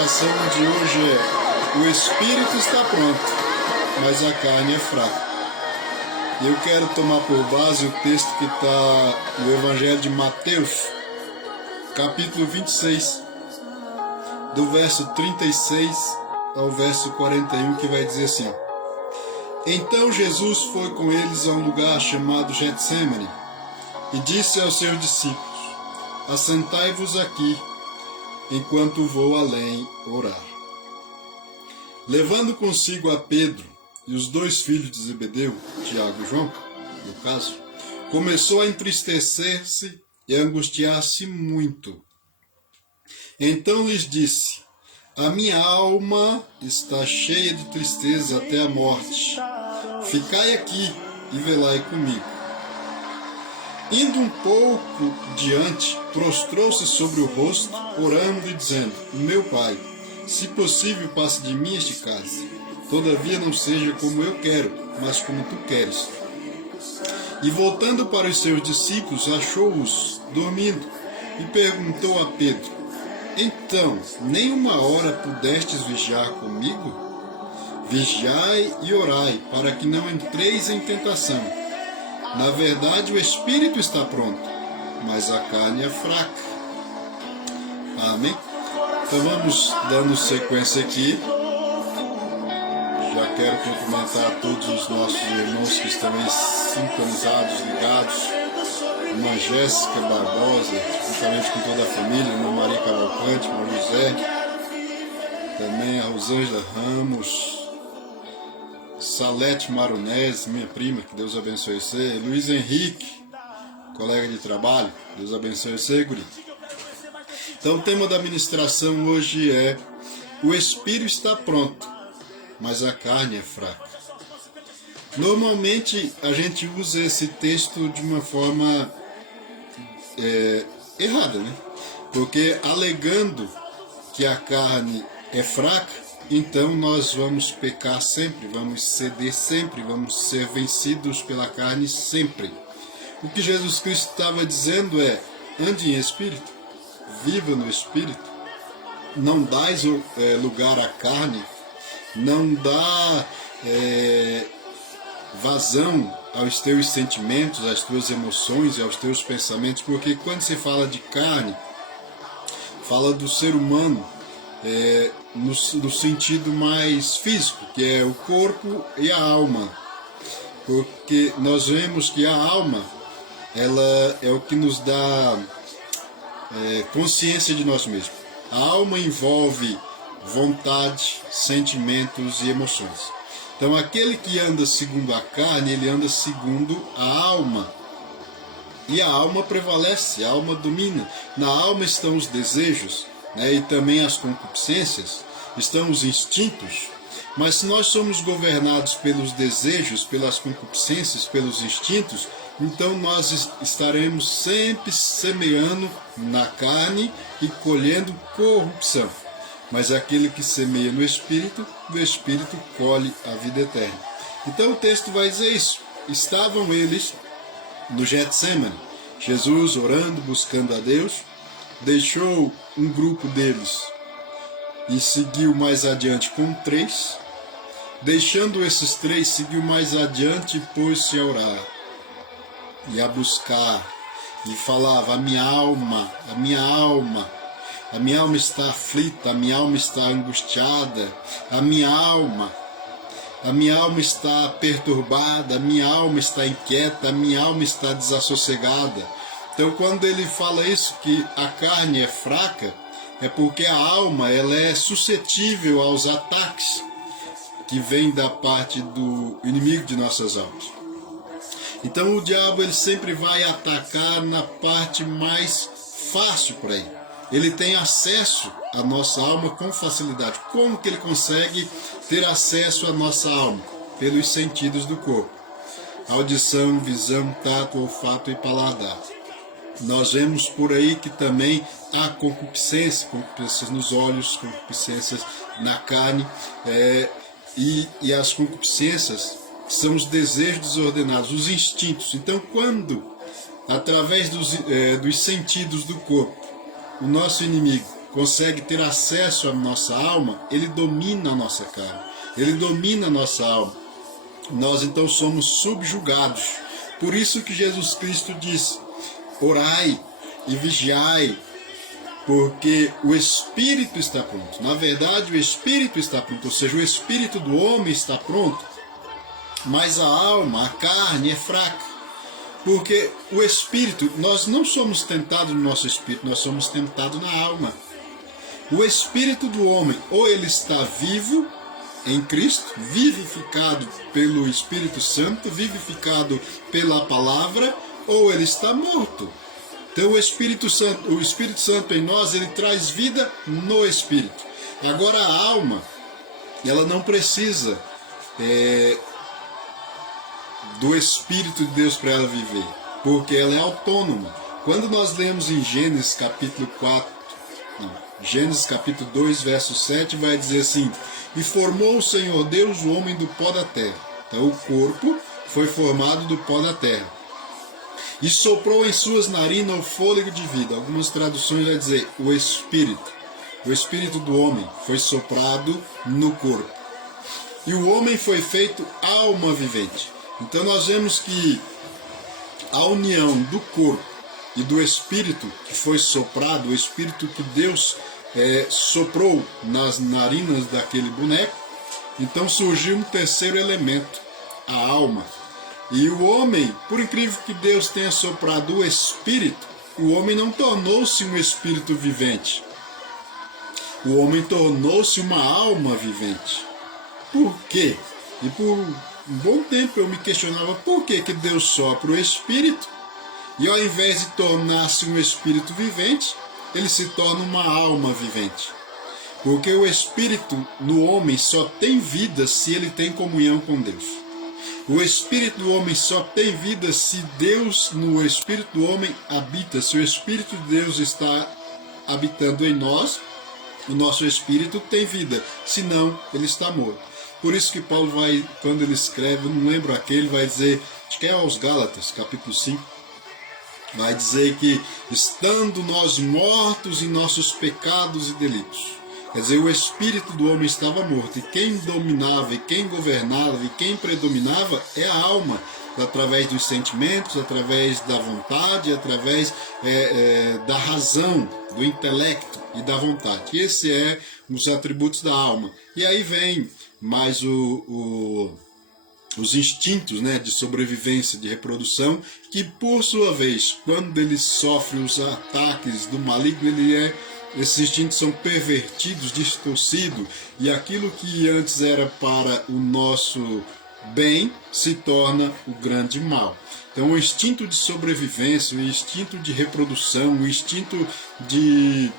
ministração de hoje é: o espírito está pronto, mas a carne é fraca. Eu quero tomar por base o texto que está no Evangelho de Mateus, capítulo 26, do verso 36 ao verso 41, que vai dizer assim: Então Jesus foi com eles a um lugar chamado Getsêmani e disse aos seus discípulos: Assentai-vos aqui, enquanto vou além orar. Levando consigo a Pedro e os dois filhos de Zebedeu, Tiago e João, no caso, começou a entristecer-se e a angustiar-se muito. Então lhes disse: A minha alma está cheia de tristeza até a morte. Ficai aqui e velai comigo. Indo um pouco diante, prostrou-se sobre o rosto, orando e dizendo: Meu pai, se possível, passe de mim este cálice. Todavia não seja como eu quero, mas como tu queres. E voltando para os seus discípulos, achou-os dormindo e perguntou a Pedro: Então, nem uma hora pudestes vigiar comigo? Vigiai e orai, para que não entreis em tentação. Na verdade, o espírito está pronto, mas a carne é fraca. Amém? Então vamos dando sequência aqui. Já quero cumprimentar todos os nossos irmãos que estão aí sintonizados, ligados. Irmã Jéssica Barbosa, juntamente com toda a família, irmã Maria Cavalcante, irmão José, também a Rosângela Ramos, Salete Maronese, minha prima, que Deus abençoe você. Luiz Henrique, colega de trabalho, Deus abençoe você, guri. Então o tema da ministração hoje é: o espírito está pronto, mas a carne é fraca. Normalmente a gente usa esse texto de uma forma errada, né? Porque alegando que a carne é fraca, então nós vamos pecar sempre, vamos ceder sempre, vamos ser vencidos pela carne sempre. O que Jesus Cristo estava dizendo é: ande em espírito, viva no espírito, não dás lugar à carne, não dá vazão aos teus sentimentos, às tuas emoções e aos teus pensamentos, porque quando se fala de carne, fala do ser humano, no sentido mais físico, que é o corpo e a alma, porque nós vemos que a alma, ela é o que nos dá consciência de nós mesmos. A alma envolve vontade, sentimentos e emoções. Então aquele que anda segundo a carne, ele anda segundo a alma, e a alma prevalece, a alma domina. Na alma estão os desejos, e também as concupiscências, estão os instintos. Mas se nós somos governados pelos desejos, pelas concupiscências, pelos instintos, então nós estaremos sempre semeando na carne e colhendo corrupção. Mas aquele que semeia no Espírito, do Espírito colhe a vida eterna. Então o texto vai dizer isso. Estavam eles no Getsêmani, Jesus orando, buscando a Deus, deixou um grupo deles e seguiu mais adiante com 3. Deixando esses 3, seguiu mais adiante e pôs-se a orar e a buscar, e falava: a minha alma está aflita, a minha alma está angustiada, a minha alma está perturbada, a minha alma está inquieta, a minha alma está desassossegada. Então quando ele fala isso, que a carne é fraca, é porque a alma, ela é suscetível aos ataques que vêm da parte do inimigo de nossas almas. Então o diabo, ele sempre vai atacar na parte mais fácil para ele. Ele tem acesso à nossa alma com facilidade. Como que ele consegue ter acesso à nossa alma? Pelos sentidos do corpo: audição, visão, tato, olfato e paladar. Nós vemos por aí que também há concupiscências nos olhos, concupiscências na carne, e as concupiscências são os desejos desordenados, os instintos. Então, quando, através dos sentidos do corpo, o nosso inimigo consegue ter acesso à nossa alma, ele domina a nossa carne, ele domina a nossa alma. Nós então somos subjugados. Por isso que Jesus Cristo disse: orai e vigiai, porque o espírito está pronto. Na verdade, o espírito está pronto, ou seja, o espírito do homem está pronto, mas a alma, a carne é fraca. Porque o espírito, nós não somos tentados no nosso espírito, nós somos tentados na alma. O espírito do homem, ou ele está vivo em Cristo, vivificado pelo Espírito Santo, vivificado pela palavra, ou ele está morto. Então o Espírito Santo em nós, ele traz vida no Espírito. Agora a alma, ela não precisa do Espírito de Deus para ela viver, porque ela é autônoma. Quando nós lemos em Gênesis capítulo 2, verso 7, vai dizer assim: e formou o Senhor Deus o homem do pó da terra. Então o corpo foi formado do pó da terra. E soprou em suas narinas o fôlego de vida. Algumas traduções vai dizer o espírito do homem foi soprado no corpo. E o homem foi feito alma vivente. Então nós vemos que a união do corpo e do espírito que foi soprado, o espírito que Deus soprou nas narinas daquele boneco, então surgiu um terceiro elemento, a alma. E o homem, por incrível que Deus tenha soprado o espírito, o homem não tornou-se um espírito vivente. O homem tornou-se uma alma vivente. Por quê? E por um bom tempo eu me questionava por que Deus sopra o espírito e ao invés de tornar-se um espírito vivente, ele se torna uma alma vivente. Porque o espírito no homem só tem vida se ele tem comunhão com Deus. O espírito do homem só tem vida se Deus no espírito do homem habita. Se o Espírito de Deus está habitando em nós, o nosso espírito tem vida. Senão, ele está morto. Por isso que Paulo vai, quando ele escreve, eu não lembro aquele, vai dizer, acho que é aos Gálatas, capítulo 5, vai dizer que estando nós mortos em nossos pecados e delitos. Quer dizer, o espírito do homem estava morto, e quem dominava, e quem governava, e quem predominava é a alma, através dos sentimentos, através da vontade, através da razão, do intelecto e da vontade. E esse é os atributos da alma. E aí vem mais os instintos, né, de sobrevivência, de reprodução, que por sua vez, quando ele sofre os ataques do maligno, esses instintos são pervertidos, distorcidos, e aquilo que antes era para o nosso bem se torna o grande mal. Então o instinto de sobrevivência, o instinto de reprodução, o instinto de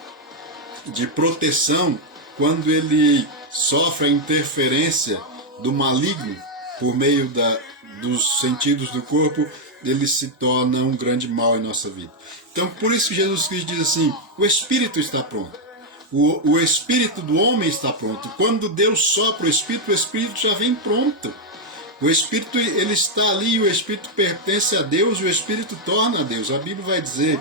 proteção, quando ele sofre a interferência do maligno por meio dos sentidos do corpo, ele se torna um grande mal em nossa vida. Então, por isso que Jesus Cristo diz assim, o Espírito está pronto. O Espírito do homem está pronto. Quando Deus sopra o Espírito já vem pronto. O Espírito, ele está ali, o Espírito pertence a Deus, e o Espírito torna a Deus. A Bíblia vai dizer,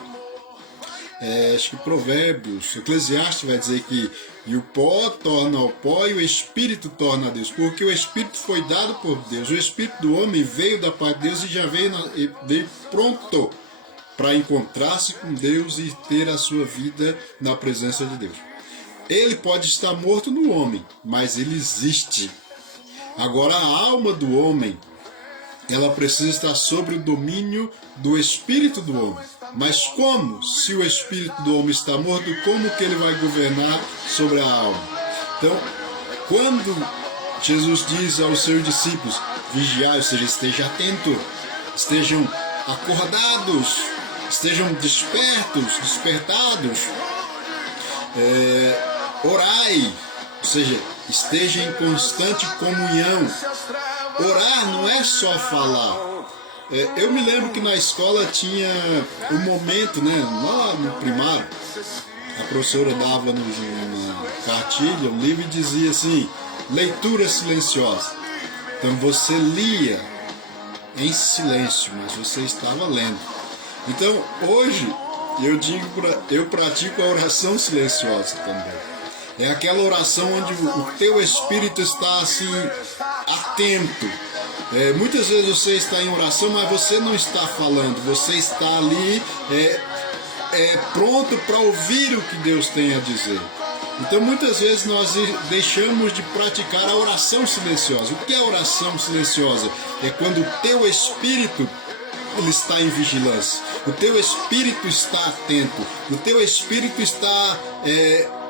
acho que Provérbios, Eclesiastes vai dizer que e o pó torna ao pó e o Espírito torna a Deus, porque o Espírito foi dado por Deus. O Espírito do homem veio da parte de Deus e já veio pronto para encontrar-se com Deus e ter a sua vida na presença de Deus. Ele pode estar morto no homem, mas ele existe. Agora a alma do homem, ela precisa estar sob o domínio do Espírito do homem. Mas como? Se o Espírito do homem está morto, como que ele vai governar sobre a alma? Então, quando Jesus diz aos seus discípulos, vigiai, ou seja, esteja atento, estejam acordados, estejam despertados, orai, ou seja, esteja em constante comunhão. Orar não é só falar. Eu me lembro que na escola tinha um momento, né, lá no primário, a professora dava uma cartilha, um livro, e dizia assim, leitura silenciosa. Então você lia em silêncio, mas você estava lendo. Então hoje eu pratico a oração silenciosa também. É aquela oração onde o teu espírito está assim, atento. Muitas vezes você está em oração, mas você não está falando, você está ali pronto para ouvir o que Deus tem a dizer. Então muitas vezes nós deixamos de praticar a oração silenciosa. O que é a oração silenciosa? É quando o teu espírito ele está em vigilância, o teu espírito está atento, o teu espírito está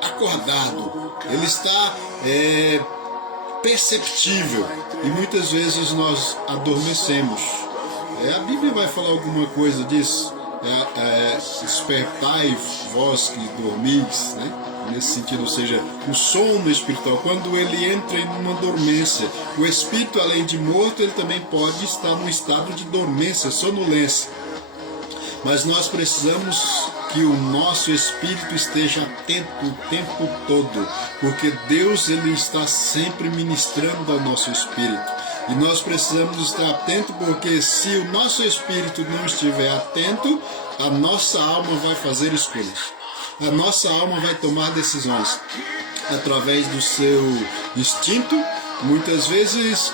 acordado, ele está perceptível, e muitas vezes nós adormecemos. A Bíblia vai falar alguma coisa disso, despertai vós que dormis, né? Nesse sentido, ou seja, o sono espiritual, quando ele entra em uma dormência. O espírito, além de morto, ele também pode estar num estado de dormência, sonolência. Mas nós precisamos que o nosso espírito esteja atento o tempo todo, porque Deus ele está sempre ministrando ao nosso espírito. E nós precisamos estar atentos, porque se o nosso espírito não estiver atento, a nossa alma vai fazer escolhas. A nossa alma vai tomar decisões através do seu instinto, muitas vezes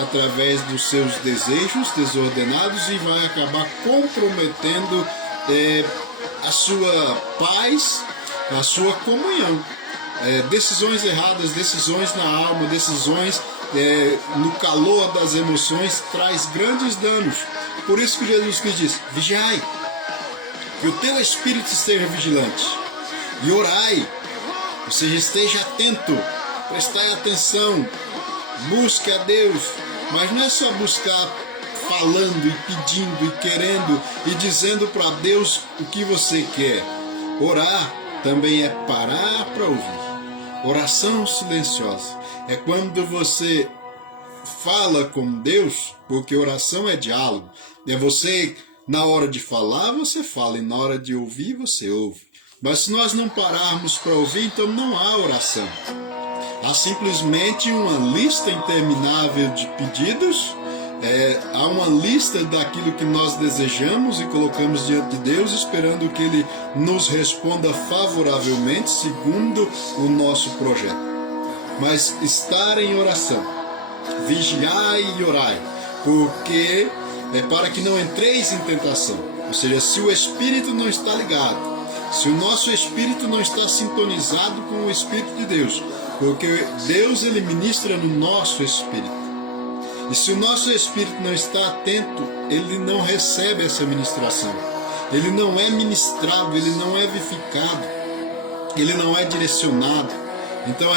através dos seus desejos desordenados, e vai acabar comprometendo a sua paz, a sua comunhão. Decisões erradas, decisões na alma, decisões no calor das emoções traz grandes danos. Por isso que Jesus Cristo diz: vigiai, que o teu espírito esteja vigilante, e orai, ou seja, esteja atento, prestai atenção, busque a Deus. Mas não é só buscar falando e pedindo e querendo e dizendo para Deus o que você quer. Orar também é parar para ouvir. Oração silenciosa é quando você fala com Deus, porque oração é diálogo. É você, na hora de falar, você fala, e na hora de ouvir, você ouve. Mas se nós não pararmos para ouvir, então não há oração. Há simplesmente uma lista interminável de pedidos, há uma lista daquilo que nós desejamos e colocamos diante de Deus, esperando que Ele nos responda favoravelmente, segundo o nosso projeto. Mas estar em oração, vigiai e orai, porque para que não entreis em tentação. Ou seja, se o espírito não está ligado, se o nosso espírito não está sintonizado com o Espírito de Deus, porque Deus ele ministra no nosso espírito. E se o nosso espírito não está atento, ele não recebe essa ministração. Ele não é ministrado, ele não é vivificado, ele não é direcionado. Então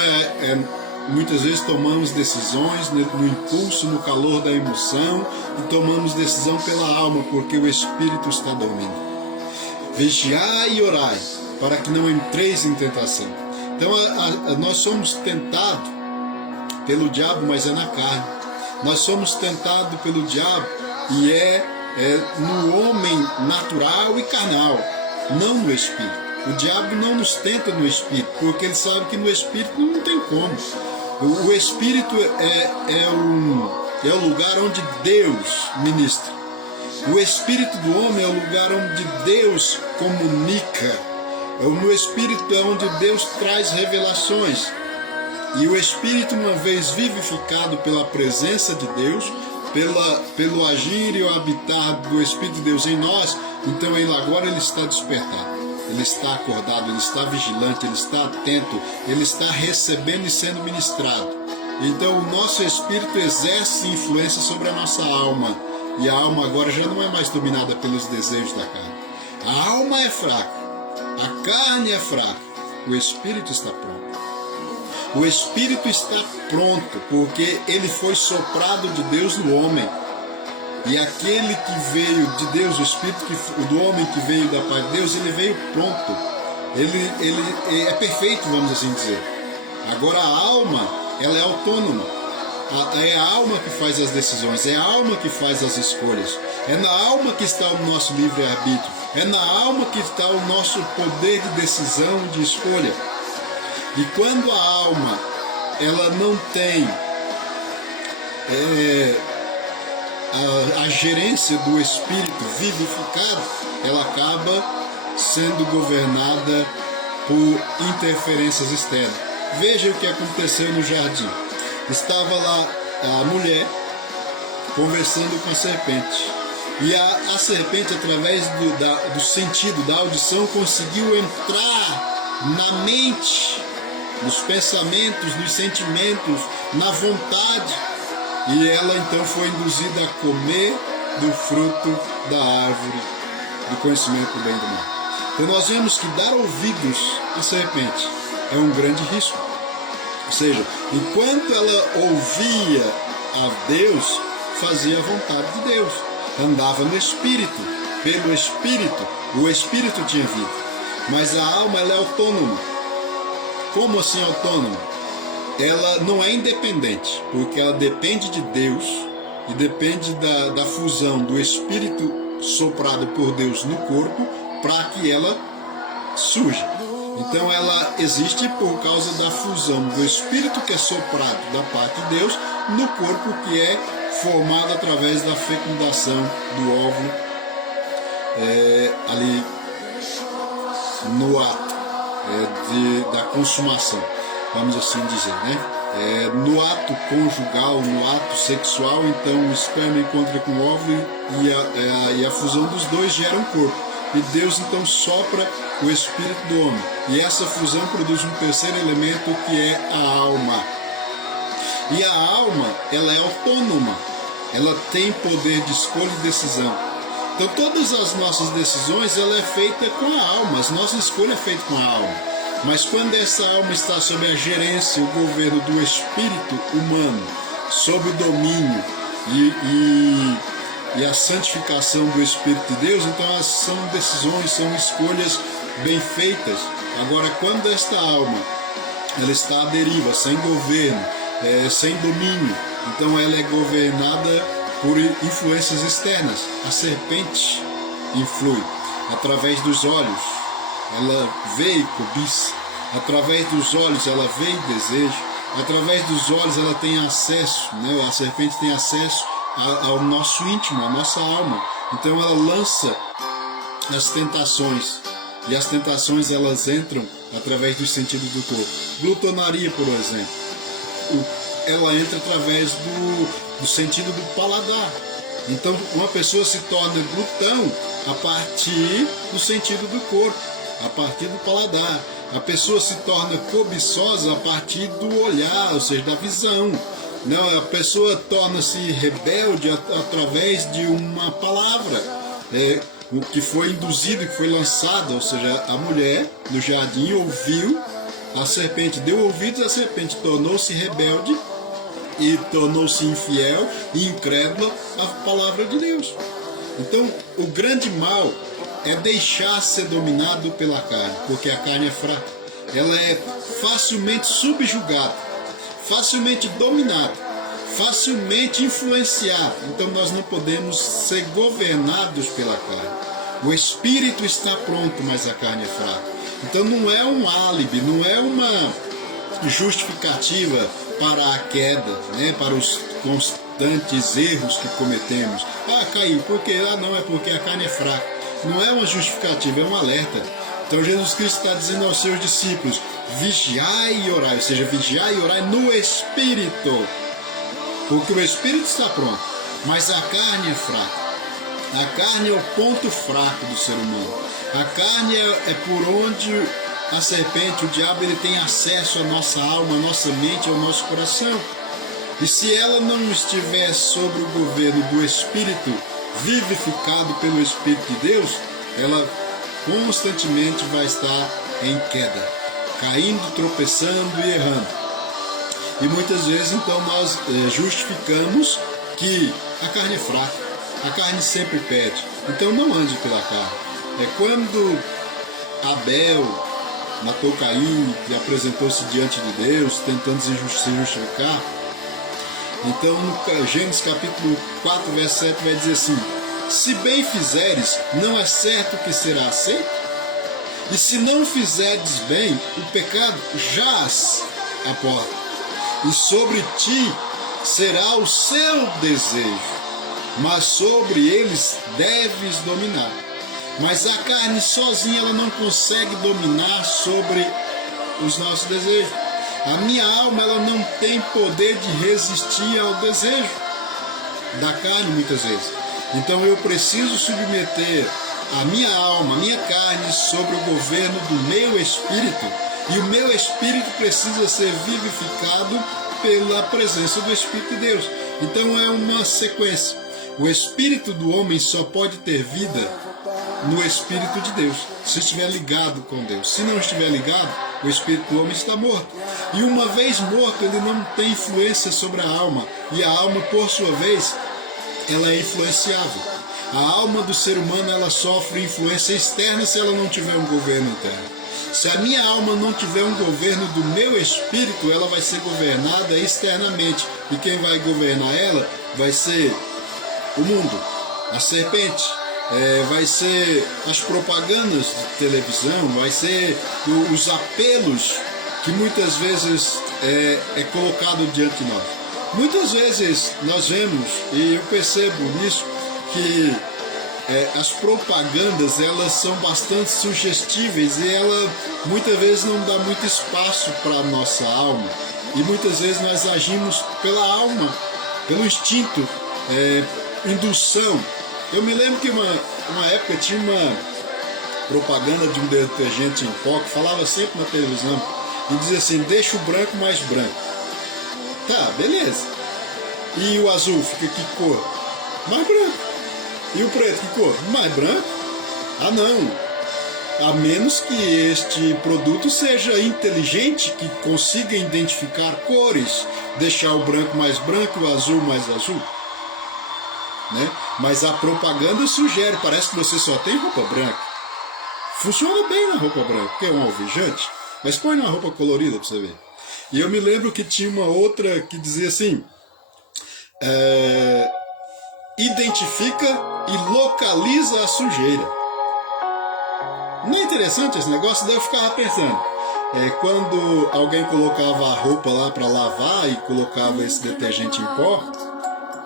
muitas vezes tomamos decisões no impulso, no calor da emoção, e tomamos decisão pela alma, porque o espírito está dormindo. Vigiai e orai, para que não entreis em tentação. Então nós somos tentados pelo diabo, mas é na carne. Nós somos tentados pelo diabo e no homem natural e carnal, não no espírito. O diabo não nos tenta no espírito, porque ele sabe que no espírito não tem como. O espírito é o lugar onde Deus ministra. O espírito do homem é o lugar onde Deus comunica. No espírito é onde Deus traz revelações. E o espírito, uma vez vivificado pela presença de Deus, pelo agir e o habitar do Espírito de Deus em nós, então ele está despertado, ele está acordado, ele está vigilante, ele está atento, ele está recebendo e sendo ministrado. Então o nosso espírito exerce influência sobre a nossa alma, e a alma agora já não é mais dominada pelos desejos da carne. A alma é fraca, a carne é fraca, o espírito está pronto. O espírito está pronto, porque ele foi soprado de Deus no homem. E aquele que veio de Deus, o espírito do homem que veio da parte de Deus, ele veio pronto. Ele é perfeito, vamos assim dizer. Agora a alma, ela é autônoma. É a alma que faz as decisões, é a alma que faz as escolhas. É na alma que está o nosso livre-arbítrio. É na alma que está o nosso poder de decisão, de escolha. E quando a alma ela não tem a gerência do espírito vivificado, ela acaba sendo governada por interferências externas. Veja o que aconteceu no jardim. Estava lá a mulher conversando com a serpente. E a serpente, através do sentido, da audição, conseguiu entrar na mente, nos pensamentos, nos sentimentos, na vontade. E ela então foi induzida a comer do fruto da árvore do conhecimento do bem e do mal. Então nós vemos que dar ouvidos à serpente é um grande risco. Ou seja, enquanto ela ouvia a Deus, fazia a vontade de Deus. Andava no Espírito, pelo Espírito. O Espírito tinha vida. Mas a alma, ela é autônoma. Como assim autônoma? Ela não é independente, porque ela depende de Deus e depende da fusão do Espírito soprado por Deus no corpo para que ela surja. Então ela existe por causa da fusão do Espírito que é soprado da parte de Deus no corpo que é formado através da fecundação do óvulo ali no ato da consumação, vamos assim dizer, né? No ato conjugal, no ato sexual, então o esperma encontra com o óvulo e a fusão dos dois gera um corpo. E Deus então sopra o espírito do homem. E essa fusão produz um terceiro elemento que é a alma. E a alma, ela é autônoma. Ela tem poder de escolha e decisão. Então todas as nossas decisões, ela é feita com a alma. As nossas escolhas é feita com a alma. Mas quando essa alma está sob a gerência, o governo do espírito humano, sob o domínio e a santificação do Espírito de Deus, então elas são decisões, são escolhas bem feitas. Agora, quando esta alma ela está à deriva, sem governo, sem domínio, então ela é governada por influências externas. A serpente influi através dos olhos, ela vê e cobiça. Através dos olhos ela vê e deseja. Através dos olhos ela tem acesso, né? A serpente tem acesso ao nosso íntimo, à nossa alma. Então ela lança as tentações. E as tentações elas entram através dos sentidos do corpo. Glutonaria, por exemplo, ela entra através do sentido do paladar. Então uma pessoa se torna glutão a partir do sentido do corpo, a partir do paladar. A pessoa se torna cobiçosa a partir do olhar, ou seja, da visão. Não, a pessoa torna-se rebelde através de uma palavra, o que foi induzido, que foi lançado, ou seja, a mulher no jardim ouviu, a serpente deu ouvidos, a serpente tornou-se rebelde e tornou-se infiel e incrédula à palavra de Deus. Então, o grande mal é deixar ser dominado pela carne, porque a carne é fraca. Ela é facilmente subjugada, facilmente dominada, facilmente influenciada. Então nós não podemos ser governados pela carne. O espírito está pronto, mas a carne é fraca. Então não é um álibi, não é uma justificativa para a queda, né? Para os constantes erros que cometemos. Caiu, por quê? Não, é porque a carne é fraca. Não é uma justificativa, é um alerta. Então Jesus Cristo está dizendo aos seus discípulos: vigiai e orai, ou seja, vigiai e orai no Espírito, porque o Espírito está pronto, mas a carne é fraca. A carne é o ponto fraco do ser humano. A carne é por onde a serpente, o diabo, ele tem acesso à nossa alma, à nossa mente, ao nosso coração. E se ela não estiver sob o governo do Espírito, vivificado pelo Espírito de Deus, ela constantemente vai estar em queda, caindo, tropeçando e errando. E muitas vezes então nós justificamos que a carne é fraca, a carne sempre pede. Então não ande pela carne. Quando Abel matou Caim e apresentou-se diante de Deus, tentando se justificar, então no Gênesis capítulo 4, verso 7 vai dizer assim: se bem fizeres, não é certo que será aceito? E se não fizerdes bem, o pecado jaz à porta, e sobre ti será o seu desejo, mas sobre eles deves dominar. Mas a carne sozinha ela não consegue dominar sobre os nossos desejos. A minha alma ela não tem poder de resistir ao desejo da carne muitas vezes. Então eu preciso submeter a minha alma, a minha carne sobre o governo do meu espírito, e o meu espírito precisa ser vivificado pela presença do Espírito de Deus. Então é uma sequência. O espírito do homem só pode ter vida no Espírito de Deus, se estiver ligado com Deus. Se não estiver ligado, o espírito do homem está morto. E uma vez morto, ele não tem influência sobre a alma. E a alma, por sua vez, ela é influenciável. A alma do ser humano ela sofre influência externa se ela não tiver um governo interno. Se a minha alma não tiver um governo do meu espírito, ela vai ser governada externamente. E quem vai governar ela vai ser o mundo, a serpente, vai ser as propagandas de televisão, vai ser os apelos que muitas vezes é colocado diante de nós. Muitas vezes nós vemos, e eu percebo nisso, que as propagandas elas são bastante sugestíveis e ela muitas vezes não dá muito espaço para a nossa alma, e muitas vezes nós agimos pela alma, pelo instinto, indução. Eu me lembro que uma época tinha uma propaganda de um detergente em pó que falava sempre na televisão e dizia assim: deixa o branco mais branco. Tá, beleza. E o azul fica que cor? Mais branco. E o preto que cor? Mais branco. Ah não, a menos que este produto seja inteligente, que consiga identificar cores, deixar o branco mais branco e o azul mais azul, né? Mas a propaganda sugere, parece que você só tem roupa branca. Funciona bem na roupa branca, porque é um alvejante, mas põe uma roupa colorida para você ver. E eu me lembro que tinha uma outra que dizia assim: identifica e localiza a sujeira. Não é interessante esse negócio? Daí eu ficava pensando, quando alguém colocava a roupa lá para lavar e colocava esse detergente em pó,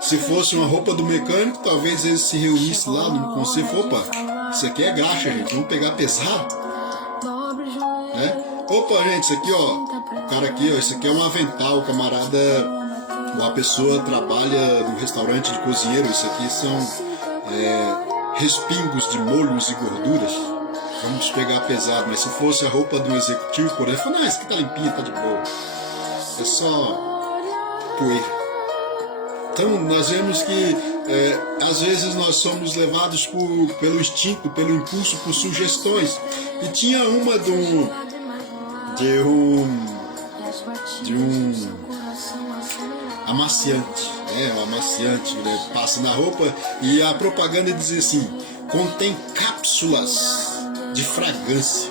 se fosse uma roupa do mecânico, talvez ele se reunisse lá no concerto: opa, isso aqui é graxa, gente, vamos pegar pesado. Opa, gente, isso aqui, ó, o cara aqui, ó, isso aqui é um avental, camarada, uma pessoa trabalha no restaurante de cozinheiro, isso aqui são respingos de molhos e gorduras, vamos pegar pesado. Mas se fosse a roupa de um executivo, por exemplo, não, isso aqui tá limpinha, tá de boa, é só poeira. Então nós vemos que às vezes nós somos levados pelo instinto, pelo impulso, por sugestões. E tinha uma de um amaciante, um amaciante, né? Passa na roupa e a propaganda dizia assim: contém cápsulas de fragrância.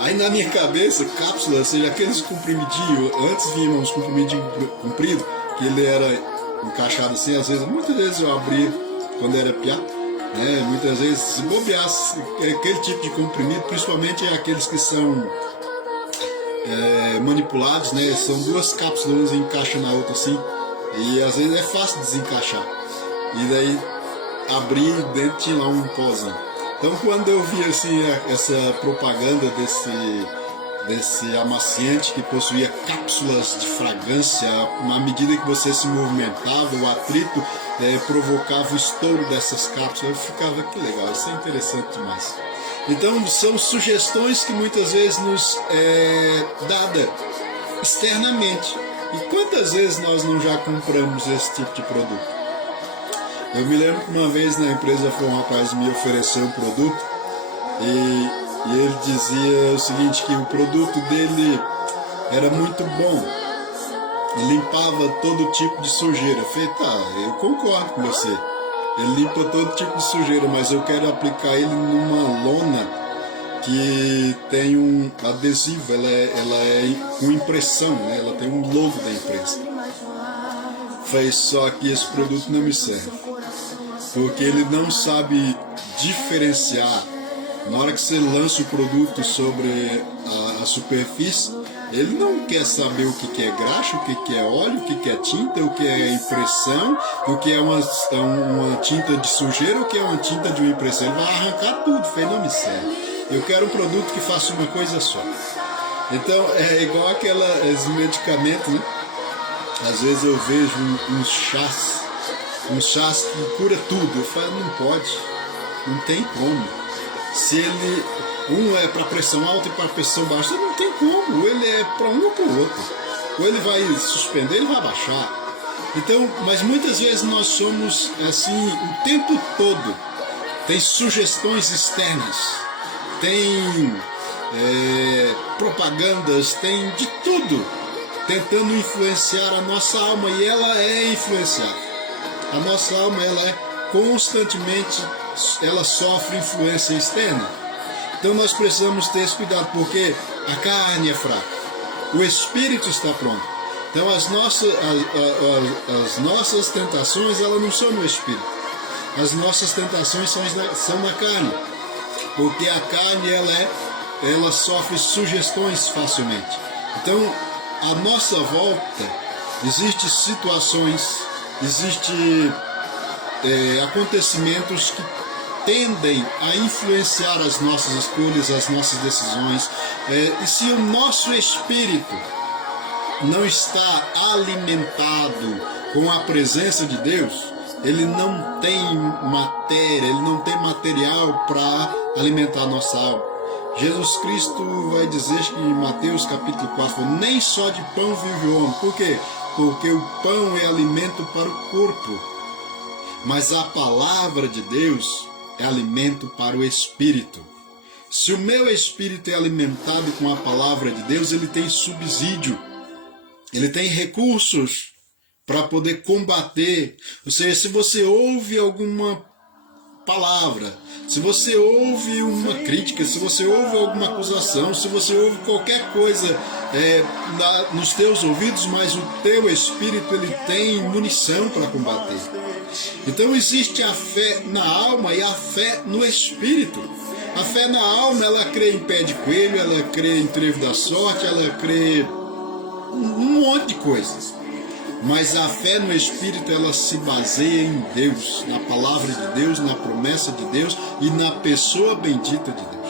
Aí na minha cabeça, cápsulas, ou seja, aqueles comprimidinhos, antes vinham uns comprimidinhos compridos, que ele era encaixado assim, muitas vezes eu abria quando era piá, né? Muitas vezes, se bobeasse, aquele tipo de comprimido, principalmente aqueles que são manipulados, né? São duas cápsulas, uma encaixa na outra assim, e às vezes é fácil desencaixar, e daí abrir e dentro tinha lá um pozinho. Então quando eu vi assim essa propaganda desse amaciante que possuía cápsulas de fragrância, à medida que você se movimentava, o atrito provocava o estouro dessas cápsulas, eu ficava: que legal, isso é interessante demais. Então são sugestões que muitas vezes nos dada externamente. E quantas vezes nós não já compramos esse tipo de produto? Eu me lembro que uma vez na empresa foi um rapaz me ofereceu um produto e ele dizia o seguinte, que o produto dele era muito bom, limpava todo tipo de sujeira. Eu falei: tá, eu concordo com você, ele limpa todo tipo de sujeira, mas eu quero aplicar ele numa lona que tem um adesivo, ela é com impressão, né? Ela tem um logo da empresa. Falei: só que esse produto não me serve, porque ele não sabe diferenciar. Na hora que você lança o produto sobre a superfície, Ele não quer saber o que é graxa, o que é óleo, o que é tinta, o que é impressão, o que é uma tinta de sujeira, o que é uma tinta de uma impressão. Ele vai arrancar tudo, fenômeno sério. Eu quero um produto que faça uma coisa só. Então, é igual aqueles medicamentos, né? Às vezes eu vejo uns chás que cura tudo. Eu falo, não pode, não tem como. Se ele, um é para pressão alta e para pressão baixa, não tem como. Ou ele é para um ou para o outro. Ou ele vai suspender, ele vai baixar. Então, mas muitas vezes nós somos assim o tempo todo. Tem sugestões externas, tem propagandas, tem de tudo, tentando influenciar a nossa alma, e ela é influenciada. A nossa alma, ela é constantemente, ela sofre influência externa. Então nós precisamos ter esse cuidado, porque a carne é fraca, o espírito está pronto. Então as nossas tentações, elas não são no espírito. As nossas tentações são na carne, porque a carne ela sofre sugestões facilmente. Então, à nossa volta, existem situações, existem acontecimentos que tendem a influenciar as nossas escolhas, as nossas decisões. E se o nosso espírito não está alimentado com a presença de Deus, ele não tem matéria, ele não tem material para alimentar a nossa alma. Jesus Cristo vai dizer que em Mateus capítulo 4, nem só de pão vive o homem. Por quê? Porque o pão é alimento para o corpo, mas a palavra de Deus é alimento para o espírito. Se o meu espírito é alimentado com a palavra de Deus, ele tem subsídio, ele tem recursos para poder combater. Ou seja, se você ouve alguma palavra, se você ouve uma crítica, se você ouve alguma acusação, se você ouve qualquer coisa nos teus ouvidos, mas o teu espírito ele tem munição para combater. Então existe a fé na alma e a fé no espírito. A fé na alma, ela crê em pé de coelho, ela crê em trevo da sorte, ela crê um monte de coisas. Mas a fé no Espírito, ela se baseia em Deus, na palavra de Deus, na promessa de Deus e na pessoa bendita de Deus.